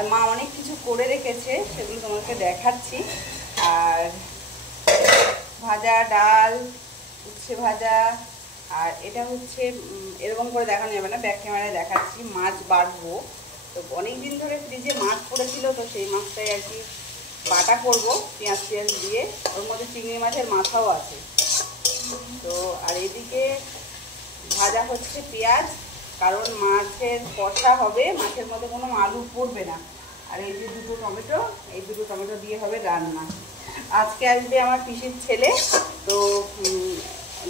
আর মা অনেক কিছু করে রেখেছে, সেগুলো তোমাকে দেখাচ্ছি। আর ভাজা, ডাল, উচ্ছে ভাজা, আর এটা হচ্ছে এরকম করে দেখানো যাবে না, ব্যাক ক্যামেরায় দেখাচ্ছি। মাছ বাটবো, তো অনেক দিন ধরে ফ্রিজে মাছ পড়েছিল, তো সেই মাছটাই আর কি বাটা করব পেঁয়াজ দিয়ে। ওর মধ্যে চিংড়ি মাছের মাথাও আছে। তো আর এদিকে ভাজা হচ্ছে পেঁয়াজ, কারণ মাছের কষা হবে, মাছের মধ্যে কোনো আলু পড়বে না। আর এই যে দুটো টমেটো, এই দুটো টমেটো দিয়ে হবে রান্না। আজকে আসবে আমার পিসির ছেলে, তো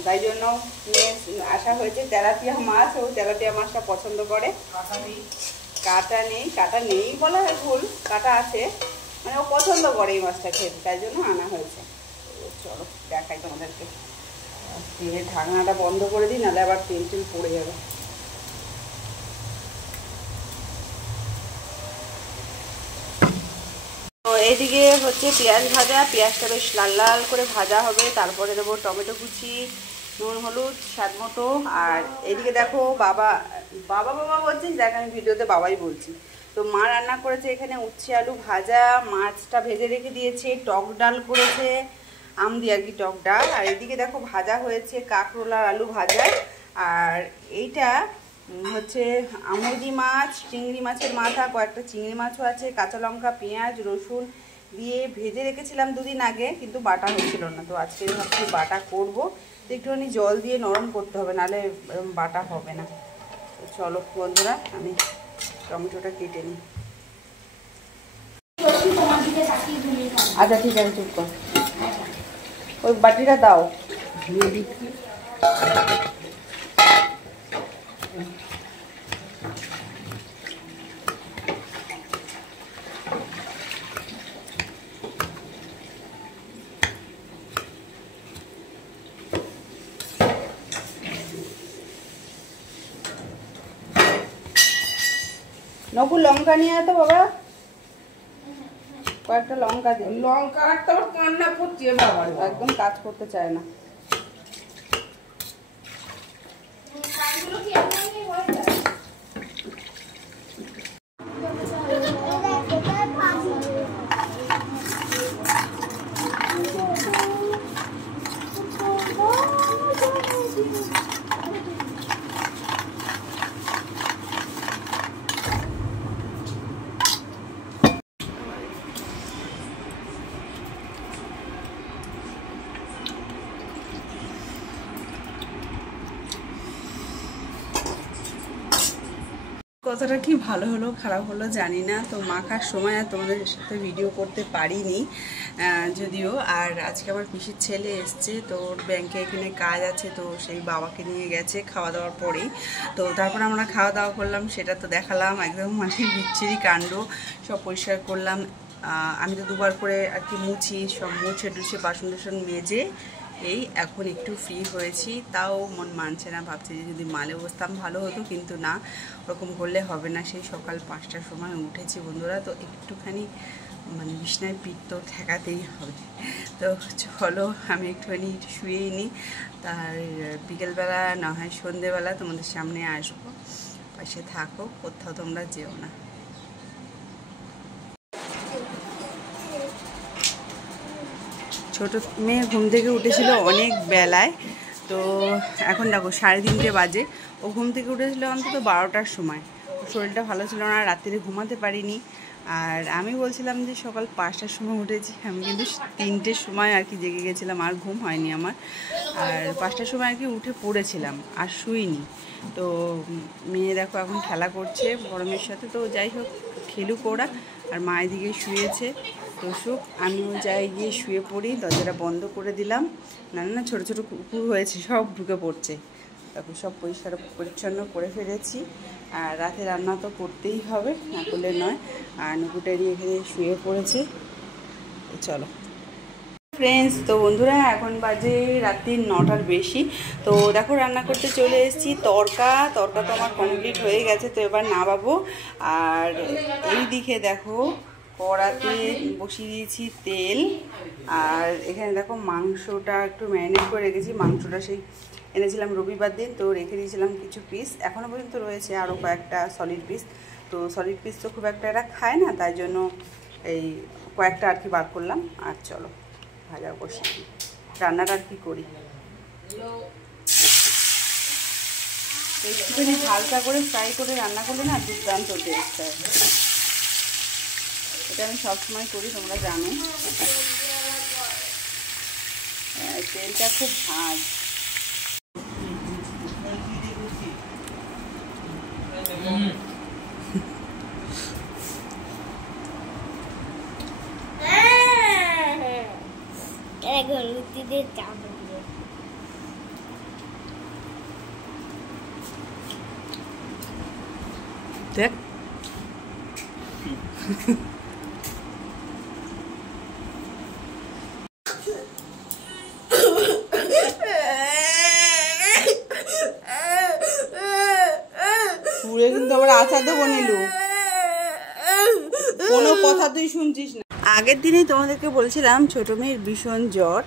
তাই জন্য নিয়ে আসা হয়েছে তেলাপিয়া মাছ। ও তেলাপিয়া মাছটা পছন্দ করে। কাটা নেই বলা হয় ভুল, কাটা আছে, মানে ও পছন্দ করে এই মাছটা খেতে, তাই জন্য আনা হয়েছে। চলো দেখাই তোমাদেরকে। তেলের ঢাকনাটা বন্ধ করে দিই, নাহলে আবার তেল পড়ে যাবে। তো এইদিকে হচ্ছে পেঁয়াজ ভাজা, পেঁয়াজটা বেশ লাল লাল করে ভাজা হবে, তারপরে দেবো টমেটো কুচি, নুন হলুদ স্বাদ মতো। আর এদিকে দেখো বাবা বাবা বাবা বলছেন, দেখ আমি ভিডিওতে বাবাই বলছি। তো মা রান্না করেছে এখানে উচ্ছে আলু ভাজা, মাছটা ভেজে রেখে দিয়েছে, টক ডাল করেছে, আম দিয়ে আর কি টক ডাল। আর এদিকে দেখো ভাজা হয়েছে কাঁকরোলার আলু ভাজা। আর এইটা হচ্ছে আমুদি মাছ, চিংড়ি মাছের মাথা, কয়েকটা চিংড়ি মাছও আছে, কাঁচা লঙ্কা পেঁয়াজ রসুন দিয়ে ভেজে রেখেছিলাম দুদিন আগে, কিন্তু বাটা হচ্ছিল না। তো আজকে ভাবছি বাটা করব, তো একটুখানি জল দিয়ে নরম করতে হবে, নাহলে বাটা হবে না। তো চলো বন্ধুরা, আমি টমেটোটা কেটে নিই। আচ্ছা ঠিক আছে, চুপ কর, ওই বাটিটা দাও। নকুল লঙ্কা নিয়ে আয় তো বাবা, কয়েকটা লঙ্কা দিন। লঙ্কা একটা কান্না করছে বাবা, একদম কাজ করতে চায় না। কথাটা কি ভালো হলো খারাপ হলো জানি না। তো মাখার সময় আর তোমাদের সাথে ভিডিও করতে পারিনি যদিও। আর আজকে আমার পিসির ছেলে এসছে, তো ওর ব্যাংকে এখানে কাজ আছে, তো সেই বাবাকে নিয়ে গেছে খাওয়া দাওয়ার পরেই। তো তারপর আমরা খাওয়া দাওয়া করলাম, সেটা তো দেখালাম। একদম মানে বিচ্ছিরি কাণ্ড, সব পরিষ্কার করলাম। আমি তো দুবার করে আর কি মুছি, সব মুছে টুছে বাসন টাসন মেজে এই এখন একটু ফ্রি হয়েছি। তাও মন মানছে না, ভাবছি যে যদি মালে বসতাম ভালো হতো, কিন্তু না, ওরকম করলে হবে না। সেই সকাল 5টার সময় উঠেছি বন্ধুরা, তো একটুখানি মানে বিছনায় পিঠ তো ঠেকাতেই হবে। তো চলো আমি একটুখানি শুয়েই নিই, তার বিকেলবেলা না হয় সন্ধেবেলা তোমাদের সামনে আসবো। পাশে থাকো, কোথাও তোমরা যেও না। ছোটো মেয়ে ঘুম থেকে উঠেছিল অনেক বেলায়, তো এখন দেখো 3:30 বাজে। ও ঘুম থেকে উঠেছিল অন্তত 12টার সময়। শরীরটা ভালো ছিল না, রাত্রে ঘুমাতে পারিনি। আর আমি বলছিলাম যে সকাল 5টার সময় উঠেছি, আমি কিন্তু 3টের সময় আর কি জেগে গেছিলাম, আর ঘুম হয়নি আমার। আর 5টার সময় আর কি উঠে পড়েছিলাম, আর শুইনি। তো মেয়ে দেখো এখন খেলা করছে বড় মেয়ের সাথে। তো যাই হোক, খেলুক ওরা, আর মা এদিকে শুয়েছে। তো সুখ আমিও যাই গিয়ে শুয়ে পড়ি, দরজাটা বন্ধ করে দিলাম। না ছোটো ছোটো কুকুর হয়েছে, সব ঢুকে পড়ছে। তারপর সব পরিষ্কার পরিচ্ছন্ন করে ফেলেছি। আর রাতে রান্না তো করতেই হবে, না করলে নয়। আর নুকুটারি এখানে শুয়ে পড়েছে। চলো ফ্রেন্ডস, তো বন্ধুরা এখন বাজে রাত্রি 9টার বেশি। তো দেখো রান্না করতে চলে এসেছি। তড়কা তো আমার কমপ্লিট হয়ে গেছে, তো এবার নামাবো। আর এই দিকে দেখো কড়াতে বসিয়ে দিয়েছি তেল। আর এখানে দেখো মাংসটা একটু ম্যারিনেট করে রেখেছি। মাংসটা সেই এনেছিলাম রবিবার দিন, তো রেখে দিয়েছিলাম কিছু পিস, এখনও পর্যন্ত রয়েছে আরও কয়েকটা সলিড পিস। তো সলিড পিস তো খুব একটা এরা খায় না, তাই জন্য এই কয়েকটা আর কি বার করলাম। আর চলো ভাজা বসে রান্নাটা আর কি করি। একটুখানি হালকা করে ফ্রাই করে রান্না করলে না দুর্দান্ত টেস্ট হয়। এটা আমি সবসময় করি, তোমরা জানো। তেলটা খুব ভাজ। দেখ পুরে কিন্তু আবার আচার দেবো নিলু, কোনো কথা তুই শুনছিস না। আগের দিনেই তোমাদেরকে বলছিলাম ছোট মেয়ের ভীষণ জ্বর,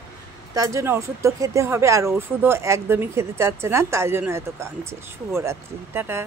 তার জন্য ওষুধ তো খেতে হবে, আর ওষুধও একদমই খেতে চাচ্ছে না, তাই জন্য এত কাঁদছে। শুভরাত্রি, টাটা।